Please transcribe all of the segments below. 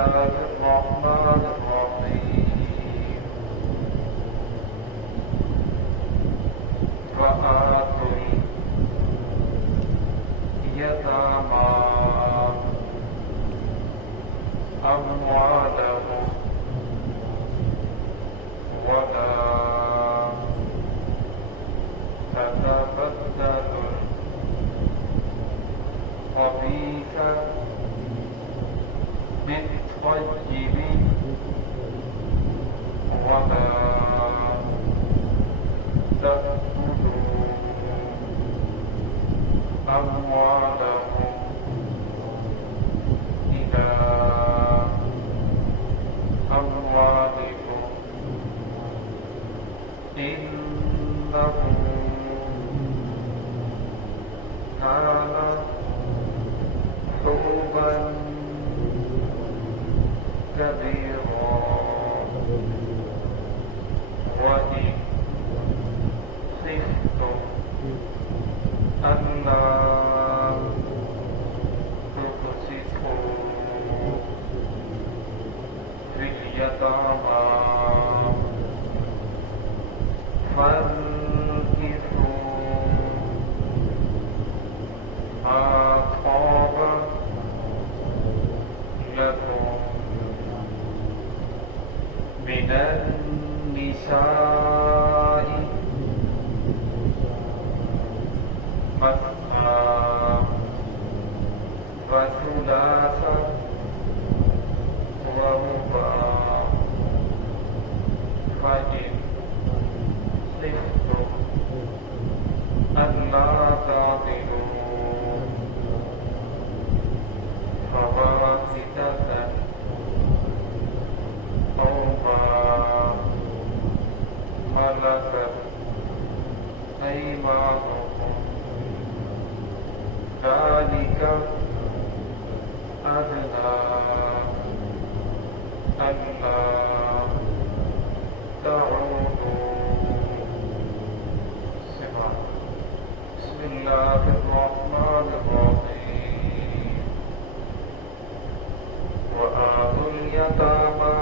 الله الرحمن الرحيم وآتوا اليتامى أموالهم ولا تتبدلوا الخبيث بالطيب ولا تأكلوا أموالهم إلى أموالكم إنه كان حوبا كبيرا وإن خفتم ألا تقسطوا في اليتامى فانكحوا ما طاب لكم من النساء مثنى وثلاث ورباع فإن خفتم ألا تعدلوا فواحدة أو ما ملكت أيمانكم ذلك أدنى ألا تعودوا. بسم الله الرحمن الرحيم وآتوا اليتامى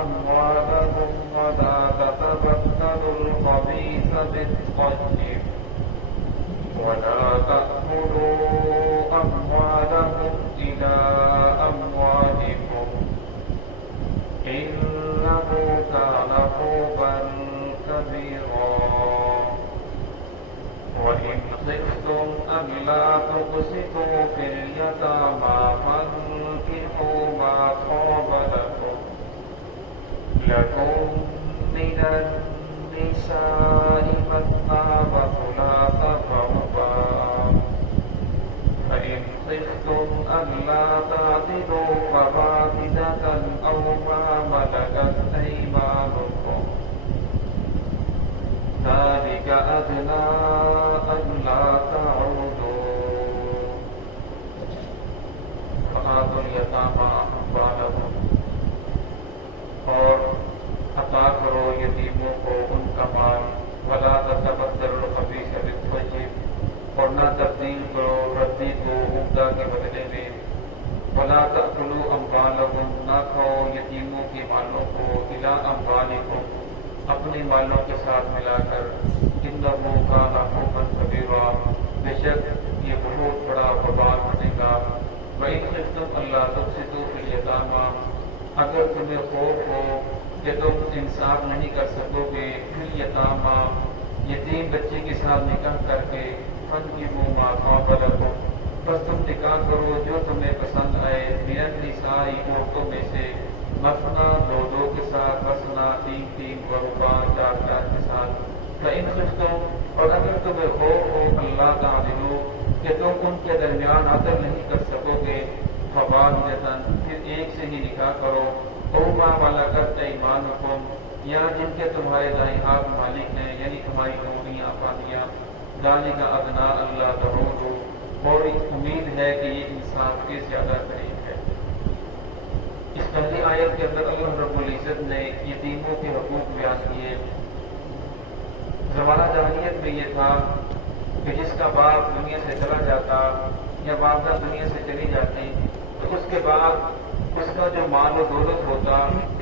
أموالهم ولا تتبدلوا الخبيث بالطيب ولا تأكلوا أموالهم إلى أموالكم إنه كان حوبا كبيرا وإن خفتم ألا تقسطوا في اليتامى فانكحوا ما طاب لكم من النساء مثنى وثلاث ورباع فإن خفتم ألا تعدلوا فواحدة أو ما ملكت أيمانكم ذلك أدنى ألا تعودوا. فآتوا اليتامى أموالهم اور عطا کرو یتیموں کو ان کا مال ولا تتبدلوا الخبیث بالطیب اور نہ تبدیل کرو ردی کو عمدہ کے بدلے میں ولا تأکلوا اموالهم نہ کھاؤ یتیموں کے مالوں کو الی اموالکم اپنے مالوں کے ساتھ ملا کر انہ کان حوبا کبیرا بے شک یہ بہت بڑا وبال بنے گا. وإن خفتم ألا تقسطوا في اليتامى اگر تمہیں خوف ہو کہ تم انصاف نہیں کر سکو گے پھر یتامہ یتیم بچے کے ساتھ نکاح کر کے فانکحوا ما طاب لکم بس تم نکاح کرو جو تمہیں پسند آئے من النساء عورتوں میں سے مثنی دو دو کے ساتھ مثنی تین تین ورباع چار چار کے ساتھ. فإن خفتم اور اگر تمہیں خوف ہو اللہ تعدلوا کہ تم ان کے درمیان عدل نہیں کر سکو گے فواحدۃ پھر ایک سے ہی نکاح کرو او ما ملکت ایمانکم یا جن کے تمہارے دائیں ہاتھ مالک ہیں یعنی تمہاری نوکریاں آبادیاں ذالک ادنیٰ اللہ تعودوا اور امید ہے کہ یہ انصاف کے زیادہ قریب ہے. اس پہلی آیت کے اندر اللہ رب العزت نے یتیموں کے حقوق بیان کیے. زمانہ جاہلیت میں یہ تھا کہ جس کا باپ دنیا سے چلا جاتا یا والدہ دنیا سے چلی جاتی تو اس کے بعد اس کا جو مال و دولت ہوتا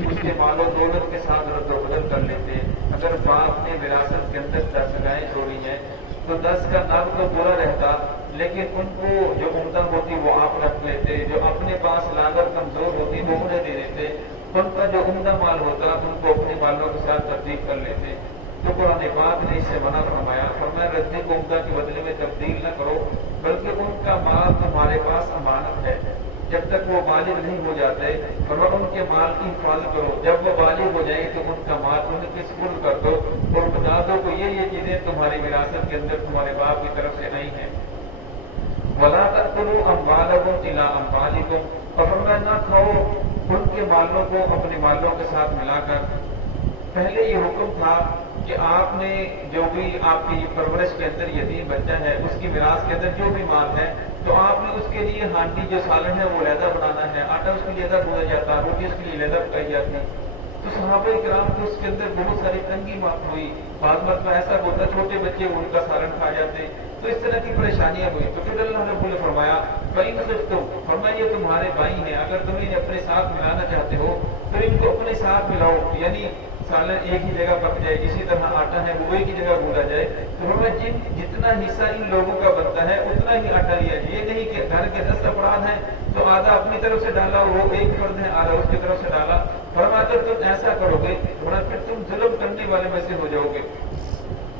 اس کے مال و دولت کے ساتھ رد و بدل کر لیتے. اگر باپ نے وراثت کے اندر 10 گائیں چھوڑی ہیں تو 10 کا نام تو برا رہتا، لیکن ان کو جو عمدہ ہوتی وہ آپ رکھ لیتے، جو اپنے پاس لاگت کمزور ہوتی وہ انہیں دے دیتے، ان کا جو عمدہ مال ہوتا ان کو اپنے مالوں کے ساتھ تبدیل کر لیتے. تو قرآن پاک نے اس سے منع فرمایا، فرمایا رزق کو عمدہ کے بدلے میں تبدیل نہ کرو، بلکہ ان کا مال تمہارے پاس امانت ہے جب تک وہ بالغ نہیں ہو جاتے، اور ان کے مال کی حفاظت کرو. جب وہ بالغ ہو جائیں تو ان کا مال ان کے سپرد کر دو اور بتا دو کہ یہ چیزیں تمہاری وراثت کے اندر تمہارے باپ کی طرف سے نہیں ہیں. وَلَا تَأْكُلُوا أَمْوَالَكُمْ إِلَىٰ أَمْوَالِكُمْ، اور فرمایا نہ کھاؤ ان کے مالوں کو اپنے مالوں کے ساتھ ملا کر. پہلے یہ حکم تھا کہ آپ نے جو بھی آپ کی پرورش کے اندر یتیم بچہ ہے اس کی میراث کے اندر جو بھی مال ہے تو آپ نے اس کے لیے ہانڈی جو سالن ہے وہ علیحدہ بنانا ہے، آٹا اس کے لیے علیحدہ بونا جاتا، روٹی اس کے لیے علیحدہ پکائی جاتی. تو صحابہ کرام کو اس کے اندر بہت ساری تنگی ہوئی. بعض مرتبہ ایسا ہوتا چھوٹے بچے ان کا سالن کھا جاتے، تو اس طرح کی پریشانیاں ہوئی. تو پھر اللہ نے بولے فرمایا بھائی فرمایا یہ تمہارے بھائی ہیں، اگر تم انہیں اپنے ساتھ ملانا چاہتے ہو تو ان کو اپنے ساتھ ملاؤ، یعنی سالن ایک ہی جگہ پک جائے، اسی طرح آٹا ہے وہ ایک ہی جگہ بولا جائے. تو فرمایا جتنا حصہ ان لوگوں کا بنتا ہے اتنا ہی آٹا لیا. یہ نہیں کہ گھر کے 10 افراد ہیں تو آدھا اپنی طرف سے ڈالا، وہ ایک فرد ہے آدھا اس کی طرف سے ڈالا. فرمایا اگر تم ایسا کرو گے پھر تم ظلم کرنے والے میں سے ہو جاؤ گے.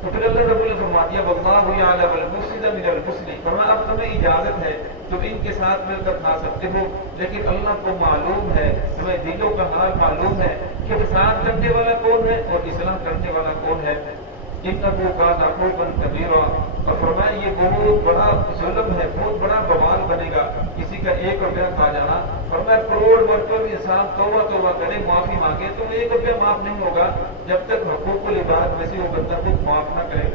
تو پھر اللہ رب نے فرما دیا وَاللَّهُ يَعْلَمُ الْمُفْسِدَ مِنَ الْمُصْلِحِ، فرمایا اب تمہیں اجازت ہے تم ان کے ساتھ مل کر کھا سکتے ہو، لیکن اللہ کو معلوم ہے، تمہیں دلوں کا حال معلوم ہے کہ فساد کرنے والا کون ہے اور اصلاح کرنے والا کون ہے. إِنَّهُ كَانَ حُوبًا كَبِيرًا، اور فرمایا یہ بہت بڑا ظلم ہے، بہت بڑا بوال بنے گا کسی کا 1 روپیہ کھا جانا. فرمایا کروڑ مرتبہ انسان توبہ کرے معافی مانگے تو 1 روپیہ معاف نہیں ہوگا جب تک حقوق العباد میں سے وہ بندہ کو معاف نہ کرے.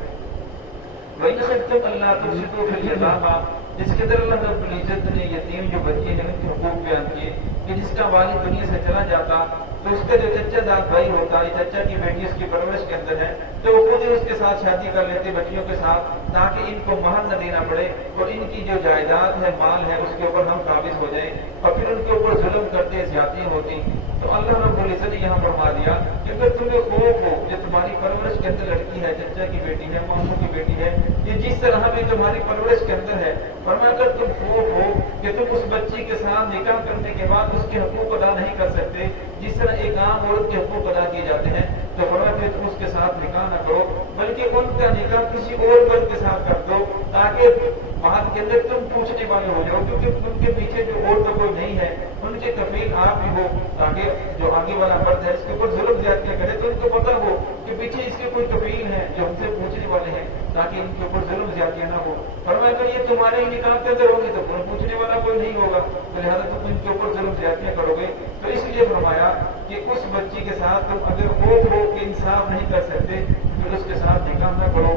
وَإِنْ خِفْتُمْ أَلَّا تُقْسِطُوا فِي الْيَتَامَىٰ، اس کے اندر اللہ رب العزت نے یتیم جو بچے ہیں ان کے حقوق بیان کیے کہ جس کا والد دنیا سے چلا جاتا تو اس کا جو چچا داد بھائی ہوتا ہے، چچا کی بیٹی اس کی پرورش کے اندر ہے تو وہ خود ہی اس کے ساتھ شادی کر لیتے بچیوں کے ساتھ، تاکہ ان کو مہر نہ دینا پڑے اور ان کی جو جائیداد ہے مال ہے اس کے اوپر ہم قابض ہو جائیں، اور پھر ان کے اوپر ظلم کرتے زیادتیاں ہوتی. تو اللہ رب العزت نے یہاں فرما دیا کہ اگر تمہیں خوف ہو جو تمہاری پرورش کے اندر لڑکی ہے، چچا کی بیٹی ہے، ماموں کی بیٹی ہے، یہ جس طرح بھی تمہاری پرورش کے اندر ہے، فرمایا اگر تم خوف ہو کہ تم اس بچی کے ساتھ نکاح کرنے کے بعد اس کے حقوق ادا نہیں کر سکتے جس طرح ایک عام عورت کے حقوق ادا کیے جاتے ہیں، تو فرمایا کہ تم اس کے ساتھ نکاح نہ کرو بلکہ ان کا نکاح کسی اور مرد کے ساتھ کر دو، تاکہ بعد کے اندر تم پوچھنے والے ہو جاؤ، کیونکہ تم کے پیچھے جو اور تو کوئی نہیں ہے، ان کے کفیل آپ ہی ہو، تاکہ جو آگے والا مرد ہے اس کے اوپر ظلم زیادتیاں کرے تو ان کو پتا ہو کہ پیچھے اس کے کوئی کفیل ہیں جو ہم سے پوچھنے والے ہیں، تاکہ ان کے اوپر ظلم زیادتیاں نہ ہو. فرمایا اگر یہ تمہارے ہی نکاح کے اندر ہوگی تو پوچھنے والا کوئی نہیں ہوگا، تو لہٰذا تم ان کے اوپر ظلم زیادتیاں کرو گے. تو اس لیے فرمایا کہ اس بچی کے ساتھ تم اگر خوف ہو کہ انصاف نہیں کر سکتے پھر اس کے ساتھ نکاح نہ کرو.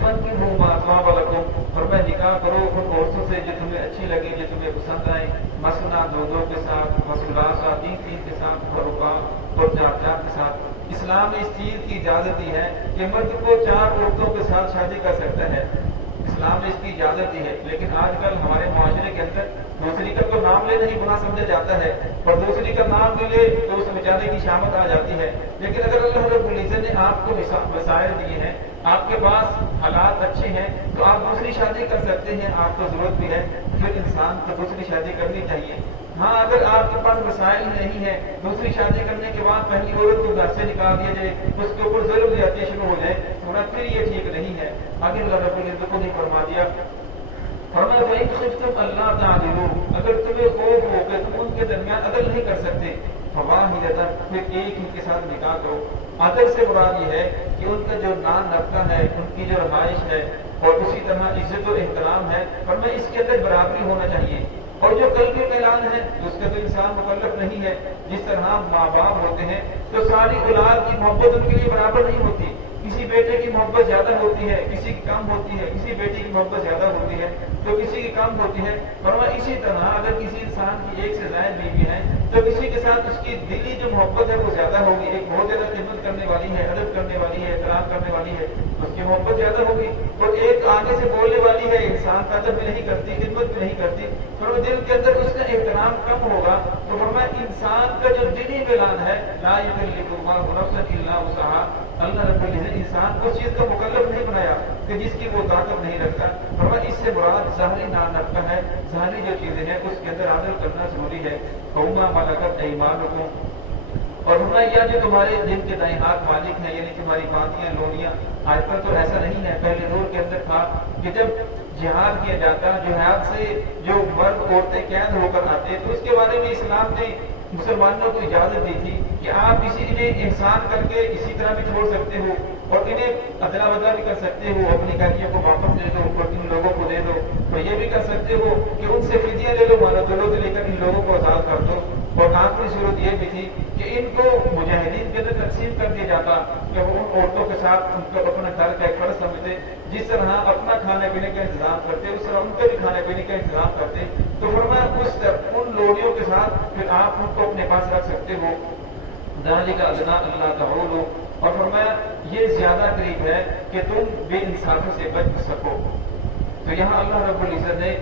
فَانكِحُوا مَا طَابَ لَكُمْ، فرمایا نکاح کرو ان عورتوں سے جو تمہیں اچھی لگے، جو تمہیں پسند آئیں، مثلا 2 کے ساتھ، مثلا 3 کے ساتھ، اور 4 کے ساتھ. اسلام نے اس چیز کی اجازت دی ہے کہ مرد کو 4 عورتوں کے ساتھ شادی کر سکتا ہے، اسلام نے اس کی اجازت دی ہے. لیکن آج کل ہمارے معاشرے کے اندر دوسری کا تو نام لے نہیں گناہ سمجھا جاتا ہے، اور دوسری کا نام بھی لے تو اس بیچارے کی شامت آ جاتی ہے. لیکن اگر اللہ رب العزت نے آپ کو وسائل دیے ہیں، آپ کے پاس حالات اچھے ہیں تو آپ دوسری شادی کر سکتے ہیں، آپ کو ضرورت بھی ہے پھر انسان کو دوسری شادی کرنی چاہیے. ہاں اگر آپ کے پاس وسائل نہیں ہے، دوسری شادی کرنے کے بعد پہلی عورت کو گھر سے نکال دیا جائے، اس کے اوپر ظلم زیادتی شروع ہو جائے، تھوڑا پھر یہ ٹھیک نہیں ہے. آگے اللہ رب العزت کو نہیں فرما دیا، فرمایا وَإِنْ خِفْتُمْ أَلَّا تَعْدِلُوا، اگر تمہیں خوف ہو کہ تم ان کے درمیان عدل نہیں کر سکتے، فَوَاحِدَةً، پھر ایک ہی کے ساتھ نکاح کرو. عدل سے مراد یہ ہے کہ ان کا جو نان نفقہ ہے، ان کی جو رہائش ہے، اور اسی طرح عزت و احترام ہے، فرمایا اس کے اندر برابری ہونا چاہیے. اور جو کلمے کا اعلان ہے اس کا تو انسان مکلف نہیں ہے. جس طرح ماں باپ ہوتے ہیں تو ساری اولاد کی محبت ان کے لیے برابر نہیں ہوتی، کسی بیٹے کی محبت زیادہ ہوتی ہے، کسی کی کم ہوتی ہے، کسی بیٹی کی محبت زیادہ ہوتی ہے تو کسی کی کم ہوتی ہے۔ فرمایا اسی طرح اگر کسی انسان کی ایک سے زائد بیوی ہے تو کسی کے ساتھ اس کی دلی جو محبت ہے وہ زیادہ ہوگی۔ ایک بہت زیادہ خدمت کرنے والی ہے، ادب کرنے والی ہے، احترام کرنے والی ہے، اس کی محبت زیادہ ہوگی، اور ایک آگے سے بولنے والی ہے، انسان کا ادب بھی نہیں کرتی، خدمت بھی نہیں کرتی، پھر دل کے اندر اس کا احترام کم ہوگا۔ تو فرمایا انسان کا جو دلی میلان ہے، لا یکلف اللہ نفسا الا وسعها، اللہ رب العزت انسان کو اس چیز کا مکلف نہیں بنایا کہ جس کی وہ طاقت نہیں رکھتا۔ فرمایا اس سے مراد ظاہری نام رکھتا ہے، ظاہری جو چیزیں ہیں اس کے اندر عمل کرنا ضروری ہے۔ قوما ملکت ایمانکم، اور فرمایا یا جو تمہارے جن کے دائیں ہاتھ مالک ہیں، یعنی تمہاری باندیاں لونیاں۔ آج کل تو ایسا نہیں ہے، پہلے دور کے اندر تھا کہ جب جہاد کیا جاتا، جہاد سے جو مرد عورتیں قید ہو کر آتے تو اس کے بارے میں اسلام نے مسلمانوں کو اجازت دی تھی کہ آپ انہیں احسان کر کے اسی طرح بھی چھوڑ سکتے ہو، اور انہیں ادلا بدلا بھی کر سکتے ہو، اپنی گاڑیوں کو واپس دے دو اور ان لوگوں کو دے دو، تو یہ بھی کر سکتے ہو کہ ان سے فدیہ لے لو، مال و دولت لے کر ان لوگوں کو آزاد کر دو۔ اور آخری صورت یہ بھی تھی کہ ان کو مجاہدین کے اندر تقسیم کر دیا جاتا کہ وہ ان عورتوں کے ساتھ ان کو اپنا گھر کا ایک فرض سمجھتے، جس طرح اپنا کھانے پینے کا انتظام کرتے اس طرح ان کے بھی کھانے پینے کا انتظام کرتے۔ تو فرمایا ان لوگوں کے ساتھ پھر آپ ان کو اپنے پاس رکھ سکتے ہو، ذالک ادنیٰ اللہ تعولوا، اور فرمایا یہ زیادہ قریب ہے کہ تم بے انصافی سے بچ سکو۔ تو یہاں اللہ رب العزت نے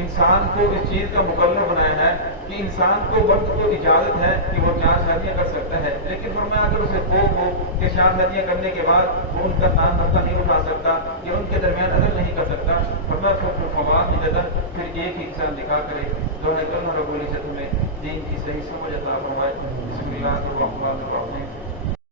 انسان کو اس چیز کا مکلف بنایا ہے کہ انسان کو وقت کو اجازت ہے کہ وہ 4 شادیاں کر سکتا ہے، لیکن فرمایا اگر اسے خوف ہو کہ 4 شادیاں کرنے کے بعد وہ ان کا نام نقطہ نہیں اٹھا سکتا یا ان کے درمیان عدل نہیں کر سکتا، فرمایا فواد نجدہ، پھر ایک ہی انسان دکھا کرے جو ہے اللہ رب العزت میں دین کی صحیح سمجھ عطا فرمائے۔